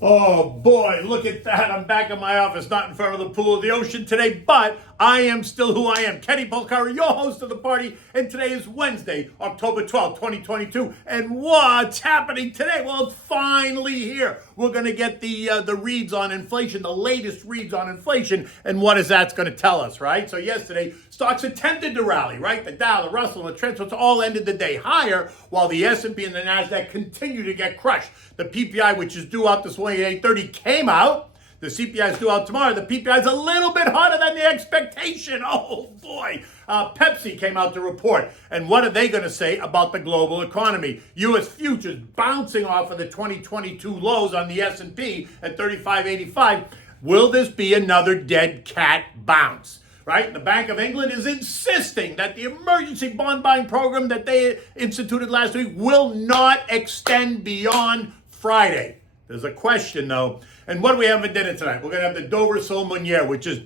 Oh boy, look at that. I'm back in my office, not in front of the pool of the ocean today, but I am still who I am. Kenny Polcari, your host of the party, and today is Wednesday, October 12th, 2022. And what's happening today? Well, it's finally here. We're going to get the reads on inflation, the latest reads on inflation, and what is that's going to tell us, right? So yesterday, stocks attempted to rally, right? The Dow, the Russell, and the Transfers all ended the day higher, while the S&P and the NASDAQ continue to get crushed. The PPI, which is due out this morning at 8:30, came out. The CPI is due out tomorrow. The PPI is a little bit hotter than the expectation. Oh boy. Pepsi came out to report. And what are they going to say about the global economy? U.S. futures bouncing off of the 2022 lows on the S&P at 35.85. Will this be another dead cat bounce? Right? The Bank of England is insisting that the emergency bond buying program that they instituted last week will not extend beyond Friday. There's a question, though. And what do we have for dinner tonight? We're going to have the Dover Sole Meunier, which is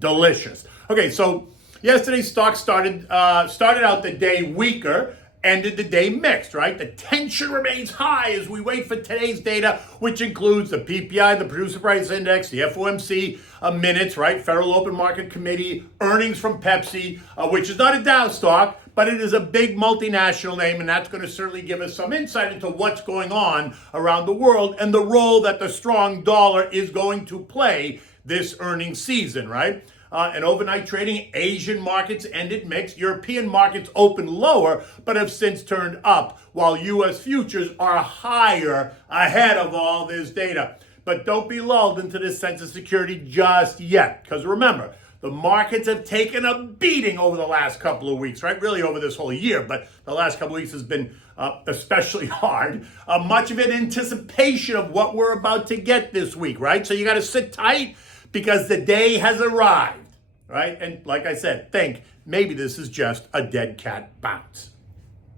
delicious. Okay, so yesterday's stock started out the day weaker, ended the day mixed, right? The tension remains high as we wait for today's data, which includes the PPI, the Producer Price Index, the FOMC minutes, right? Federal Open Market Committee, earnings from Pepsi, which is not a Dow stock, but it is a big multinational name, and that's going to certainly give us some insight into what's going on around the world and the role that the strong dollar is going to play this earnings season, right? And overnight trading, Asian markets ended mixed. European markets opened lower, but have since turned up, while U.S. futures are higher ahead of all this data. But don't be lulled into this sense of security just yet, because remember, the markets have taken a beating over the last couple of weeks, right? Really over this whole year, but the last couple of weeks has been especially hard. Much of it in anticipation of what we're about to get this week, right? So you got to sit tight because the day has arrived, right? And like I said, think maybe this is just a dead cat bounce.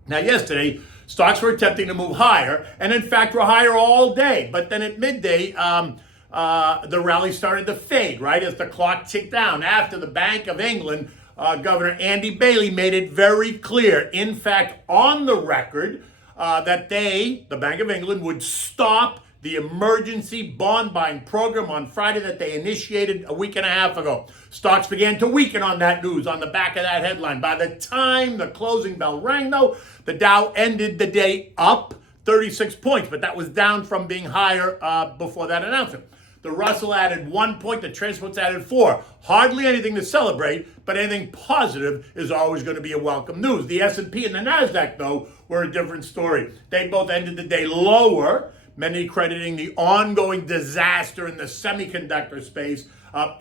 Now, yesterday, stocks were attempting to move higher, and in fact were higher all day. But then at midday, the rally started to fade, right, as the clock ticked down after the Bank of England, Governor Andy Bailey, made it very clear, in fact, on the record, that the Bank of England, would stop the emergency bond buying program on Friday that they initiated a week and a half ago. Stocks began to weaken on that news, on the back of that headline. By the time the closing bell rang, though, the Dow ended the day up 36 points, but that was down from being higher before that announcement. The Russell added 1 point, the Transfers added 4. Hardly anything to celebrate, but anything positive is always going to be a welcome news. The S&P and the NASDAQ, though, were a different story. They both ended the day lower, many crediting the ongoing disaster in the semiconductor space,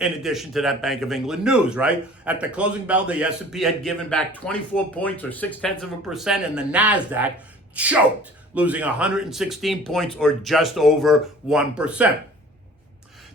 in addition to that Bank of England news, right? At the closing bell, the S&P had given back 24 points or 0.6%, and the NASDAQ choked, losing 116 points or just over 1%.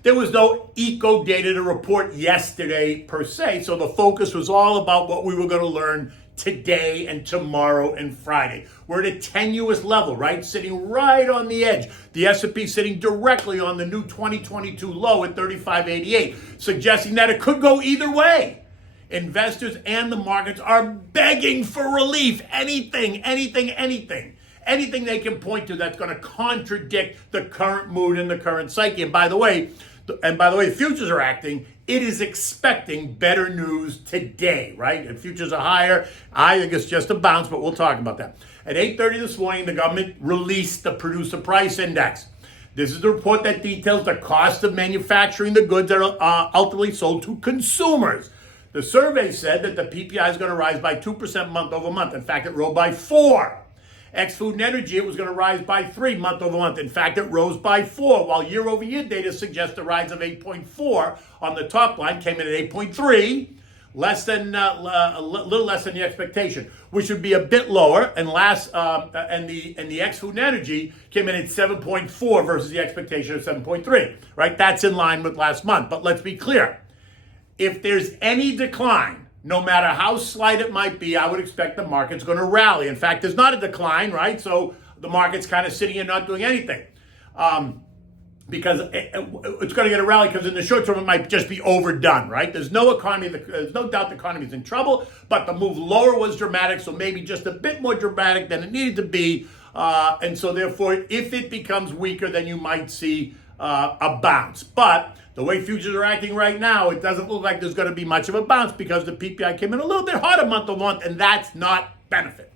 There was no eco data to report yesterday per se, so the focus was all about what we were going to learn today and tomorrow and Friday. We're at a tenuous level, right? Sitting right on the edge. The S&P sitting directly on the new 2022 low at 35.88, suggesting that it could go either way. Investors and the markets are begging for relief. Anything they can point to that's going to contradict the current mood and the current psyche. And by the way, the futures are acting. It is expecting better news today, right? And futures are higher. I think it's just a bounce, but we'll talk about that. At 8:30 this morning, the government released the Producer Price Index. This is the report that details the cost of manufacturing the goods that are ultimately sold to consumers. The survey said that the PPI is going to rise by 2% month over month. In fact, it rose by 4%. Ex-food and energy, it was going to rise by 3% month over month. In fact, it rose by 4%, while year-over-year data suggests a rise of 8.4 on the top line, came in at 8.3, a little less than the expectation, which would be a bit lower. And the ex-food and energy came in at 7.4 versus the expectation of 7.3. Right, that's in line with last month. But let's be clear: if there's any decline, no matter how slight it might be, I would expect the market's going to rally. In fact, there's not a decline, right? So the market's kind of sitting here not doing anything. Because it's going to get a rally, because in the short term it might just be overdone, right? There's no doubt the economy's in trouble, but the move lower was dramatic, so maybe just a bit more dramatic than it needed to be. And so therefore, if it becomes weaker, then you might see a bounce. But the way futures are acting right now, it doesn't look like there's going to be much of a bounce because the PPI came in a little bit hotter month to month, and that's not benefit.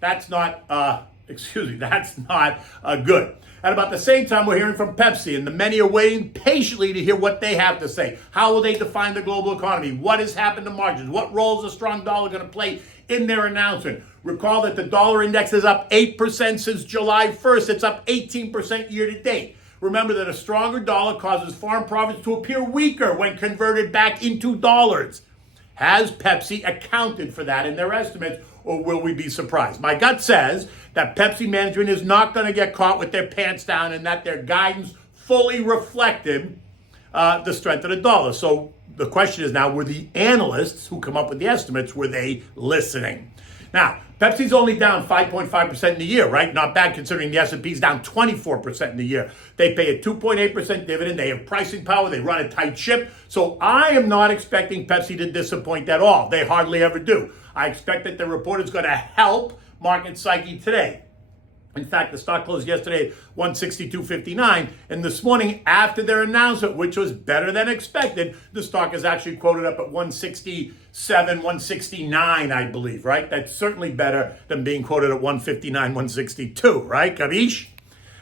That's not, that's not good. At about the same time, we're hearing from Pepsi, and the many are waiting patiently to hear what they have to say. How will they define the global economy? What has happened to margins? What role is a strong dollar going to play in their announcement? Recall that the dollar index is up 8% since July 1st. It's up 18% year to date. Remember that a stronger dollar causes foreign profits to appear weaker when converted back into dollars. Has Pepsi accounted for that in their estimates, or will we be surprised? My gut says that Pepsi management is not going to get caught with their pants down and that their guidance fully reflected the strength of the dollar. So the question is now, were the analysts who come up with the estimates, were they listening? Now, Pepsi's only down 5.5% in the year, right? Not bad considering the S&P's down 24% in the year. They pay a 2.8% dividend. They have pricing power. They run a tight ship. So I am not expecting Pepsi to disappoint at all. They hardly ever do. I expect that the report is going to help market psyche today. In fact, the stock closed yesterday at 162.59, and this morning, after their announcement, which was better than expected, the stock is actually quoted up at 167, 169, I believe, right? That's certainly better than being quoted at 159, 162, right? Kabish?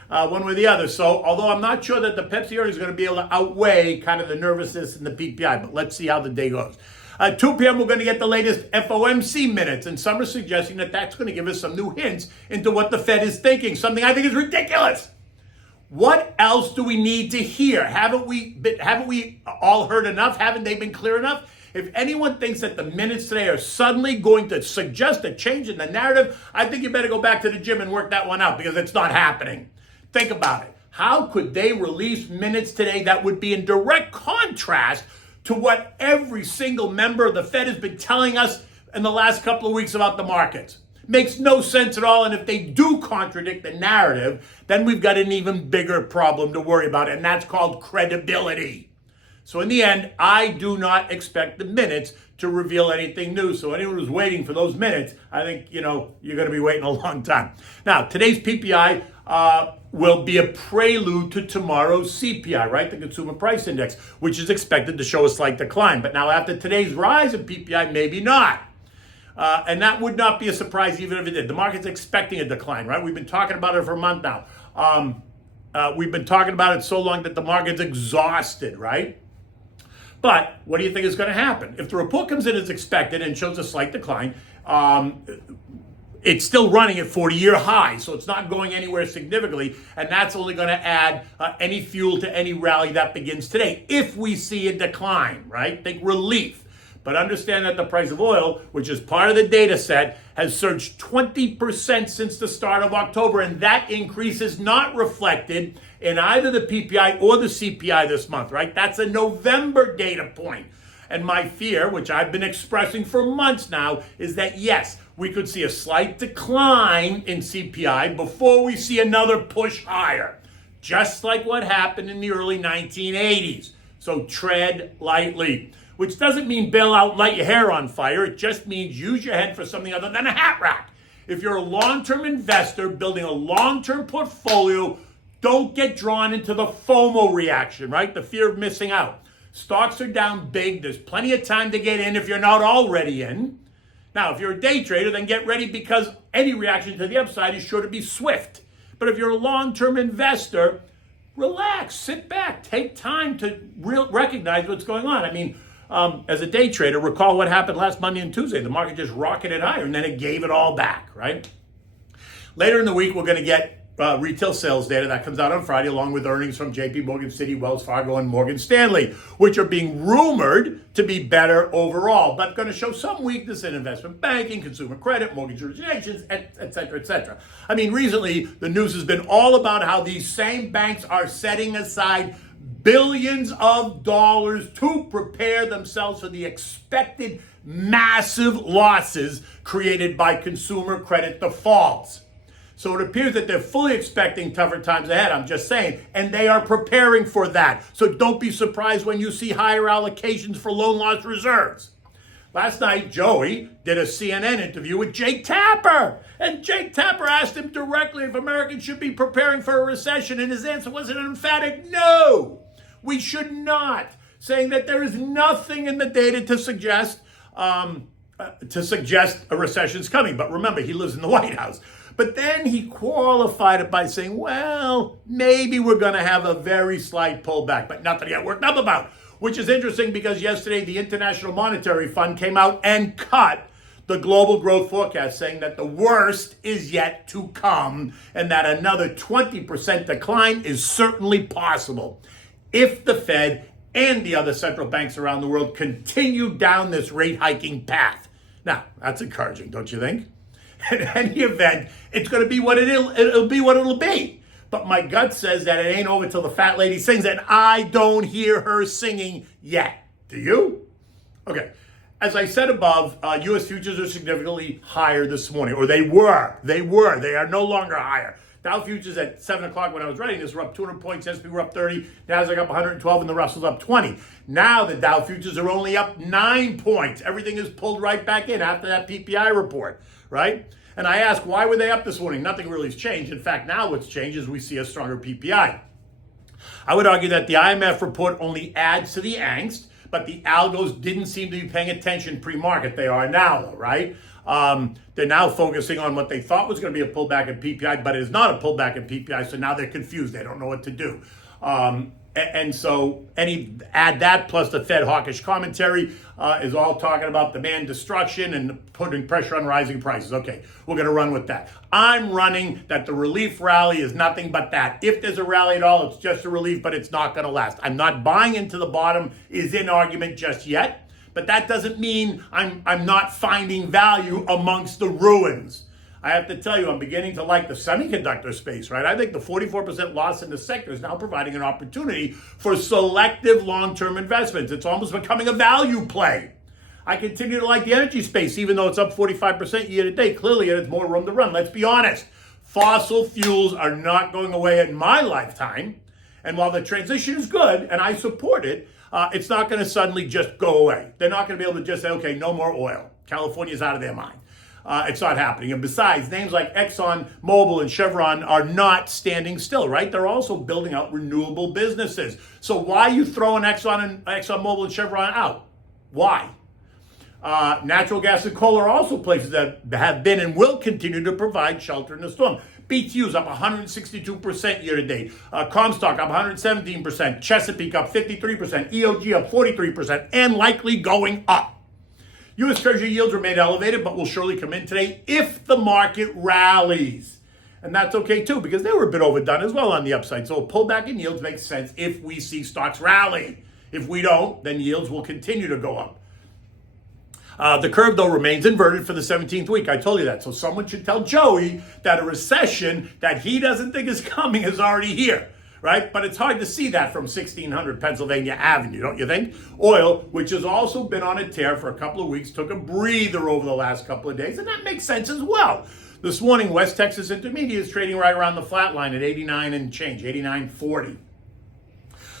One way or the other. So, although I'm not sure that the Pepsi earnings is going to be able to outweigh kind of the nervousness in the PPI, but let's see how the day goes. 2 p.m., we're going to get the latest FOMC minutes, and some are suggesting that that's going to give us some new hints into what the Fed is thinking, something I think is ridiculous. What else do we need to hear? Haven't we all heard enough? Haven't they been clear enough? If anyone thinks that the minutes today are suddenly going to suggest a change in the narrative, I think you better go back to the gym and work that one out because it's not happening. Think about it. How could they release minutes today that would be in direct contrast to what every single member of the Fed has been telling us in the last couple of weeks about the markets? Makes no sense at all. And if they do contradict the narrative, then we've got an even bigger problem to worry about, and that's called credibility. So in the end, I do not expect the minutes to reveal anything new. So anyone who's waiting for those minutes, I think, you're going to be waiting a long time. Now, today's PPI will be a prelude to tomorrow's CPI, right? The Consumer Price Index, which is expected to show a slight decline. But now after today's rise in PPI, maybe not. And that would not be a surprise even if it did. The market's expecting a decline, right? We've been talking about it for a month now. We've been talking about it so long that the market's exhausted, right? But what do you think is going to happen? If the report comes in as expected and shows a slight decline, it's still running at 40-year highs, so it's not going anywhere significantly, and that's only going to add any fuel to any rally that begins today. If we see a decline, right? Think relief. But understand that the price of oil, which is part of the data set, has surged 20% since the start of October, and that increase is not reflected in either the PPI or the CPI this month, right? That's a November data point. And my fear, which I've been expressing for months now, is that yes, we could see a slight decline in CPI before we see another push higher, just like what happened in the early 1980s. So tread lightly, which doesn't mean bail out, light your hair on fire. It just means use your head for something other than a hat rack. If you're a long-term investor building a long-term portfolio, don't get drawn into the FOMO reaction, right? The fear of missing out. Stocks are down big. There's plenty of time to get in if you're not already in. Now, if you're a day trader, then get ready because any reaction to the upside is sure to be swift. But if you're a long-term investor, relax, sit back, take time to recognize what's going on. I mean, as a day trader, recall what happened last Monday and Tuesday. The market just rocketed higher and then it gave it all back, right? Later in the week, we're going to get retail sales data that comes out on Friday, along with earnings from JP Morgan, Citi, Wells Fargo, and Morgan Stanley, which are being rumored to be better overall, but going to show some weakness in investment banking, consumer credit, mortgage originations, et cetera, et cetera. I mean, recently, the news has been all about how these same banks are setting aside billions of dollars to prepare themselves for the expected massive losses created by consumer credit defaults. So it appears that they're fully expecting tougher times ahead, I'm just saying, and they are preparing for that. So don't be surprised when you see higher allocations for loan loss reserves. Last night, Joey did a CNN interview with Jake Tapper. And Jake Tapper asked him directly if Americans should be preparing for a recession. And his answer was an emphatic no. We should not. Saying that there is nothing in the data to suggest a recession is coming. But remember, he lives in the White House. But then he qualified it by saying, well, maybe we're going to have a very slight pullback, but nothing yet worked up about. Which is interesting because yesterday the International Monetary Fund came out and cut the global growth forecast, saying that the worst is yet to come and that another 20% decline is certainly possible if the Fed and the other central banks around the world continue down this rate hiking path. Now, that's encouraging, don't you think? In any event, it's going to be what it'll be what it'll be. But my gut says that it ain't over till the fat lady sings, and I don't hear her singing yet. Do you? Okay. As I said above, U.S. futures are significantly higher this morning, or they were. They are no longer higher. Dow futures at 7 o'clock when I was writing this were up 200 points. S&P were up 30. Nasdaq up 112, and the Russell's up 20. Now the Dow futures are only up 9 points. Everything is pulled right back in after that PPI report, right? And I ask, why were they up this morning? Nothing really has changed. In fact, now what's changed is we see a stronger PPI. I would argue that the IMF report only adds to the angst, but the algos didn't seem to be paying attention pre-market. They are now, though, right? They're now focusing on what they thought was going to be a pullback in PPI, but it is not a pullback in PPI, so now they're confused. They don't know what to do. And so add that plus the Fed hawkish commentary is all talking about demand destruction and putting pressure on rising prices. Okay, we're going to run with that. I'm running that the relief rally is nothing but that. If there's a rally at all, it's just a relief, but it's not going to last. I'm not buying into the bottom is in argument just yet, but that doesn't mean I'm not finding value amongst the ruins. I have to tell you, I'm beginning to like the semiconductor space, right? I think the 44% loss in the sector is now providing an opportunity for selective long-term investments. It's almost becoming a value play. I continue to like the energy space, even though it's up 45% year to date. Clearly, it has more room to run. Let's be honest. Fossil fuels are not going away in my lifetime. And while the transition is good, and I support it, it's not going to suddenly just go away. They're not going to be able to just say, okay, no more oil. California's out of their mind. It's not happening. And besides, names like Exxon, Mobil, and Chevron are not standing still, right? They're also building out renewable businesses. So why are you throwing Exxon, Mobil, and Chevron out? Why? Natural gas and coal are also places that have been and will continue to provide shelter in the storm. BTU's up 162% year to date. Comstock up 117%. Chesapeake up 53%. EOG up 43%, and likely going up. U.S. Treasury yields remain elevated, but will surely come in today if the market rallies. And that's okay, too, because they were a bit overdone as well on the upside. So a pullback in yields makes sense if we see stocks rally. If we don't, then yields will continue to go up. The curve, though, remains inverted for the 17th week. I told you that. So someone should tell Joey that a recession that he doesn't think is coming is already here. Right? But it's hard to see that from 1600 Pennsylvania Avenue, don't you think? Oil, which has also been on a tear for a couple of weeks, took a breather over the last couple of days, and that makes sense as well. This morning, West Texas Intermediate is trading right around the flat line at 89 and change, 89.40.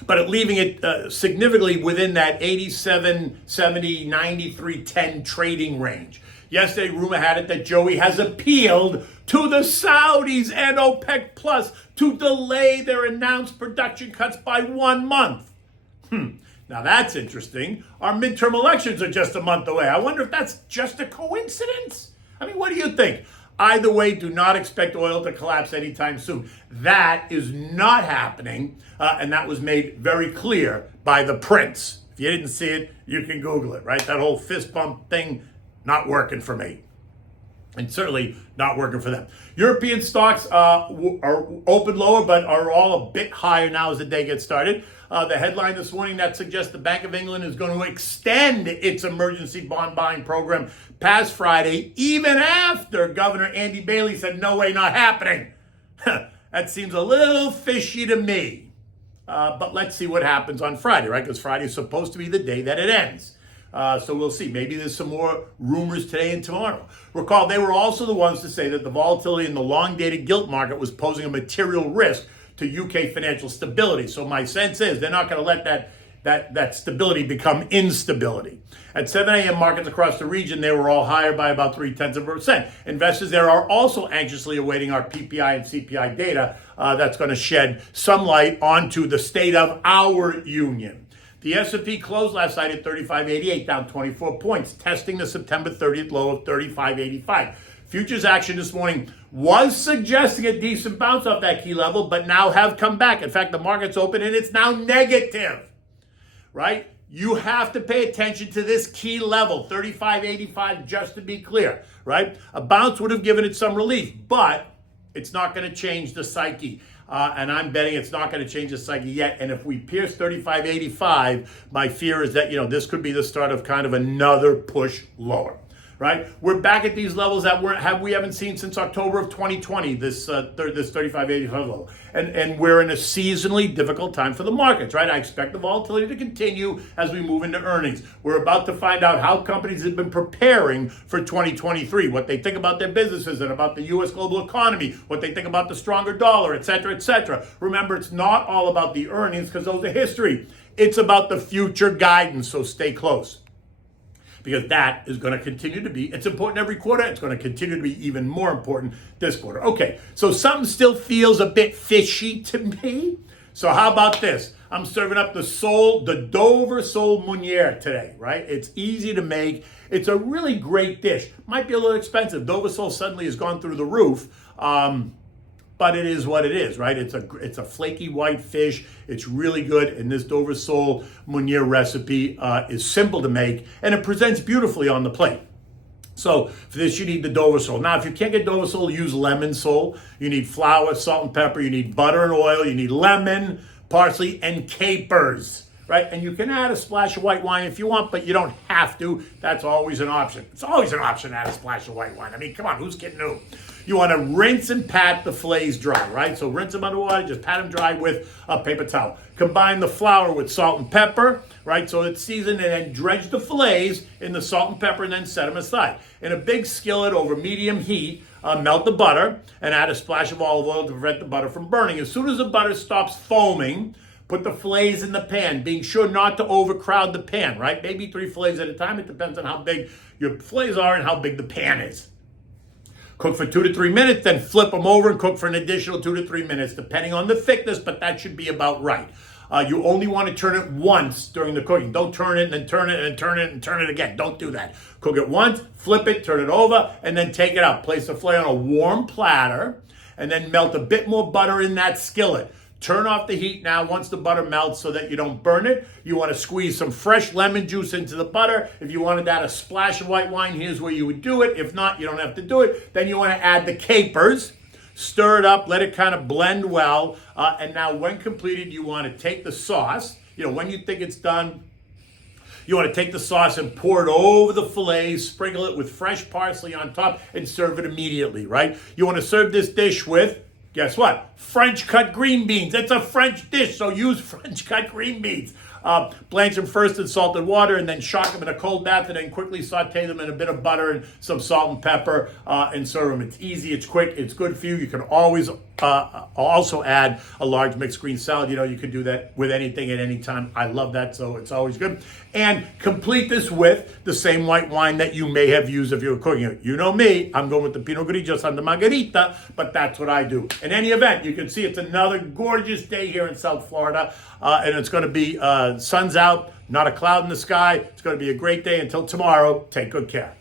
But leaving it significantly within that 87, 70, 93, 10 trading range. Yesterday, rumor had it that Joey has appealed to the Saudis and OPEC Plus to delay their announced production cuts by 1 month. Now that's interesting. Our midterm elections are just a month away. I wonder if that's just a coincidence. I mean, what do you think? Either way, do not expect oil to collapse anytime soon. That is not happening, and that was made very clear by the prince. If you didn't see it, you can Google it, right? That whole fist bump thing, not working for me. And certainly not working for them. European stocks are open lower, but are all a bit higher now as the day gets started. The headline this morning that suggests the Bank of England is going to extend its emergency bond buying program past Friday, even after Governor Andy Bailey said, no way, not happening. That seems a little fishy to me. But let's see what happens on Friday, right? Because Friday is supposed to be the day that it ends. So we'll see. Maybe there's some more rumors today and tomorrow. Recall, they were also the ones to say that the volatility in the long-dated gilt market was posing a material risk to UK financial stability. So my sense is they're not going to let that that stability become instability. At 7 a.m., markets across the region, they were all higher by about 0.3%. Investors there are also anxiously awaiting our PPI and CPI data that's going to shed some light onto the state of our union. The S&P closed last night at 3588, down 24 points, testing the September 30th low of 3585. Futures action this morning was suggesting a decent bounce off that key level, but now have come back. In fact, the market's open and it's now negative, right? You have to pay attention to this key level, 35.85, just to be clear, right? A bounce would have given it some relief, but it's not going to change the psyche. And I'm betting it's not going to change the psyche yet. And if we pierce 35.85, my fear is that, this could be the start of kind of another push lower. Right, we're back at these levels that we haven't seen since October of 2020. This 35.85 level, and we're in a seasonally difficult time for the markets. Right, I expect the volatility to continue as we move into earnings. We're about to find out how companies have been preparing for 2023, what they think about their businesses and about the U.S. global economy, what they think about the stronger dollar, et cetera, et cetera. Remember, it's not all about the earnings because those are history. It's about the future guidance. So stay close, because that is going to continue to be, it's important every quarter. It's going to continue to be even more important this quarter. Okay, so something still feels a bit fishy to me. So how about this? I'm serving up the Dover Sole Meunière today, right? It's easy to make. It's a really great dish. Might be a little expensive. Dover Sole suddenly has gone through the roof. But it is what it is, right? It's a flaky white fish. It's really good, and this Dover Sole Meunière recipe is simple to make, and it presents beautifully on the plate. So for this, you need the Dover Sole. Now, if you can't get Dover Sole, use lemon sole. You need flour, salt, and pepper. You need butter and oil. You need lemon, parsley, and capers, right? And you can add a splash of white wine if you want, but you don't have to. That's always an option. It's always an option to add a splash of white wine. I mean, come on, who's kidding who? You want to rinse and pat the fillets dry, right? So rinse them under water, just pat them dry with a paper towel. Combine the flour with salt and pepper, right? So it's seasoned, and then dredge the fillets in the salt and pepper and then set them aside. In a big skillet over medium heat, melt the butter and add a splash of olive oil to prevent the butter from burning. As soon as the butter stops foaming, put the fillets in the pan, being sure not to overcrowd the pan, right? Maybe 3 fillets at a time. It depends on how big your fillets are and how big the pan is. Cook for 2 to 3 minutes, then flip them over and cook for an additional 2 to 3 minutes, depending on the thickness, but that should be about right. You only want to turn it once during the cooking. Don't turn it and then turn it and turn it and turn it again. Don't do that. Cook it once, flip it, turn it over, and then take it out. Place the fillet on a warm platter, and then melt a bit more butter in that skillet. Turn off the heat now once the butter melts so that you don't burn it. You want to squeeze some fresh lemon juice into the butter. If you wanted to add a splash of white wine, here's where you would do it. If not, you don't have to do it. Then you want to add the capers. Stir it up, let it kind of blend well. And now when completed, you want to take the sauce. When you think it's done, you want to take the sauce and pour it over the fillets, sprinkle it with fresh parsley on top, and serve it immediately, right? You want to serve this dish with, guess what? French cut green beans. It's a French dish, so use French cut green beans. Blanch them first in salted water and then shock them in a cold bath and then quickly saute them in a bit of butter and some salt and pepper and serve them. It's easy, it's quick, it's good for you. You can always also add a large mixed green salad. You can do that with anything at any time. I love that, so it's always good. And complete this with the same white wine that you may have used if you were cooking it. You know me, I'm going with the Pinot Grigio Santa Margherita, but that's what I do. In any event, you can see it's another gorgeous day here in South Florida, and it's going to be sun's out, not a cloud in the sky. It's going to be a great day. Until tomorrow, take good care.